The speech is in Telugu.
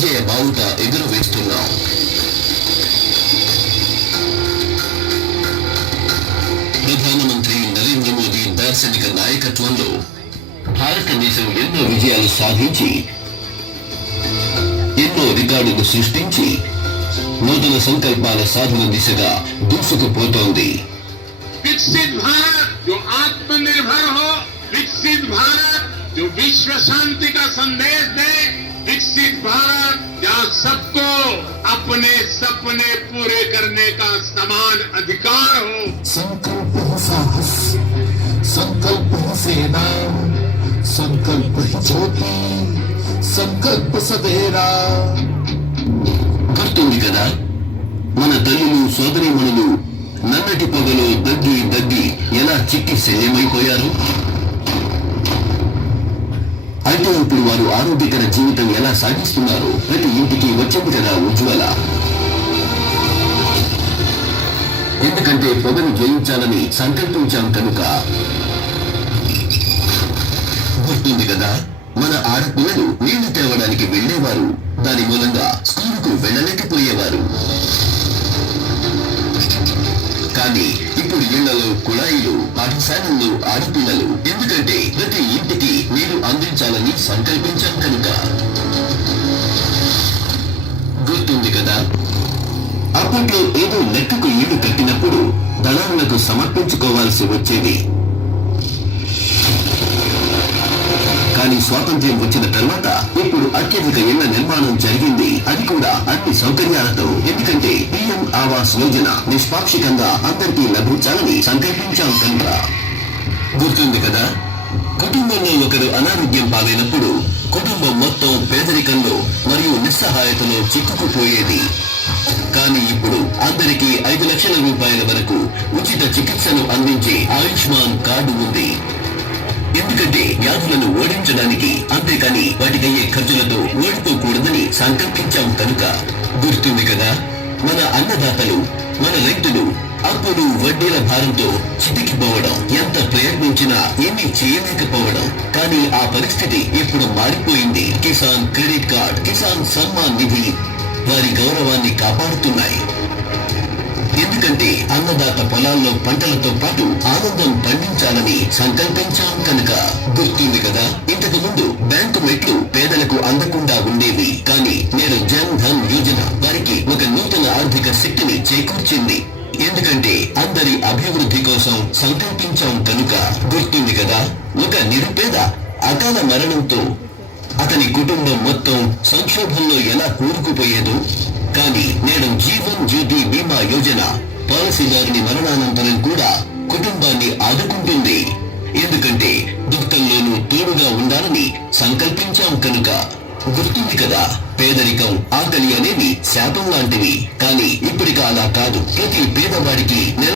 విజయ బావుట ఎగురవేస్తున్నాం ప్రధానమంత్రి నరేంద్ర మోదీ దార్శనిక నాయకత్వంలో భారతదేశం ఎన్నో విజయాలు సాధించి ఎన్నో రికార్డులు సృష్టించి నూతన సంకల్పాల సాధన దిశగా దూసుకుపోతోంది. వికసిత్ హో. వికసిత్ భారత్ విశ్వ శాంతి కా సందేశ్ विकसित भारत जहाँ सबको अपने सपने पूरे करने का समान अधिकार हो संकल्प ही साहस संकल्प ही सेना संकल्प ही ज्योति संकल्प सवेरा గుర్తుంది కదా మన తల్లులు సోదరీమణులు నన్నటి పొగలో దగ్గి దగ్గి ఎలా చిక్కి శల్యమైపోయారు అయితే ఇప్పుడు వారు ఆరోగ్యకర జీవితం ఎలా సాగిస్తున్నారు? ప్రతి ఇంటికి వచ్చింది కదా ఉజ్వల. ఎందుకంటే పొగను జయించాలని సంకల్పించాం కనుక. గుర్తుంది కదా? మన ఆడపిల్లలు నీళ్ళు తేవడానికి వెళ్ళేవారు దాని మూలంగా స్కూలుకు వెళ్ళలేకపోయేవారు. కానీ ఇప్పుడు ఇళ్ళలో కుళాయిలు పాఠశాలల్లో ఆడపిల్లలు. ఎందుకంటే ప్రతి ఇంటికి సాధించాలని సంకల్పించాం కనుక. గుర్తుంది కదా? అప్పట్లో ఏదో లెక్కకు ఇల్లు కట్టినప్పుడు దళారులకు సమర్పించుకోవాల్సి వచ్చేది. కానీ స్వాతంత్ర్యం వచ్చిన తర్వాత ఇప్పుడు అత్యధిక ఇళ్ళ నిర్మాణం జరిగింది. అది కూడా అన్ని సౌకర్యాలతో. ఎందుకంటే పిఎం ఆవాస్ యోజన నిష్పాక్షికంగా అందరికీ లభించాలని సంకల్పించాం కనుక. గుర్తుంది కదా? కుటుంబంలో ఒకరు అనారోగ్యం పాలైనప్పుడు కుటుంబం మొత్తం పేదరికంలో మరియు నిస్సహాయతలో చిక్కుకుపోయేది. కానీ ఇప్పుడు అందరికీ ఐదు లక్షల రూపాయల వరకు ఉచిత చికిత్సను అందించే ఆయుష్మాన్ కార్డు ఉంది. ఎందుకంటే వ్యాధులను ఓడించడానికి అంతేకాని వాటికయ్యే ఖర్చులతో ఓడిపోకూడదని సంకల్పించాం కనుక. గుర్తుంది కదా? మన అన్నదాతలు మన రైతులు అప్పుడు వడ్డీల భారంతో చితికిపోవడం ఎంత ప్రయత్నించినా ఏమీ చేయలేకపోవడం. కానీ ఆ పరిస్థితి ఇప్పుడు మారిపోయింది. కిసాన్ క్రెడిట్ కార్డ్ కిసాన్ సన్మాన్ నిధి వారి గౌరవాన్ని కాపాడుతున్నాయి. ఎందుకంటే అన్నదాత పొలాల్లో పంటలతో పాటు ఆనందం పండించాలని సంకల్పించాం కనుక. గుర్తుంది కదా? ఇంతకు ముందు బ్యాంకు మెట్లు పేదలకు అందకుండా ఎందుకంటే అందరి అభివృద్ధి కోసం సంకల్పించాం కనుక గుర్తుంది కదా? ఒక నిరుపేద అకాల మరణంతో అతని కుటుంబం మొత్తం సంక్షోభంలో ఎలా కూరుకుపోయేదో కానీ నేడు జీవన్ జ్యోతి బీమా యోజన పాలసీదారుని మరణానంతరం కూడా కుటుంబాన్ని ఆదుకుంటుంది. ఎందుకంటే దుఃఖంలోనూ తోడుగా ఉండాలని సంకల్పించాం కనుక గుర్తుంది కదా? పేదరికం ఆకలి అనేవి శాపం లాంటివి. కానీ ఇప్పటికి అలా కాదు. ప్రతి పేదవాడికి నెల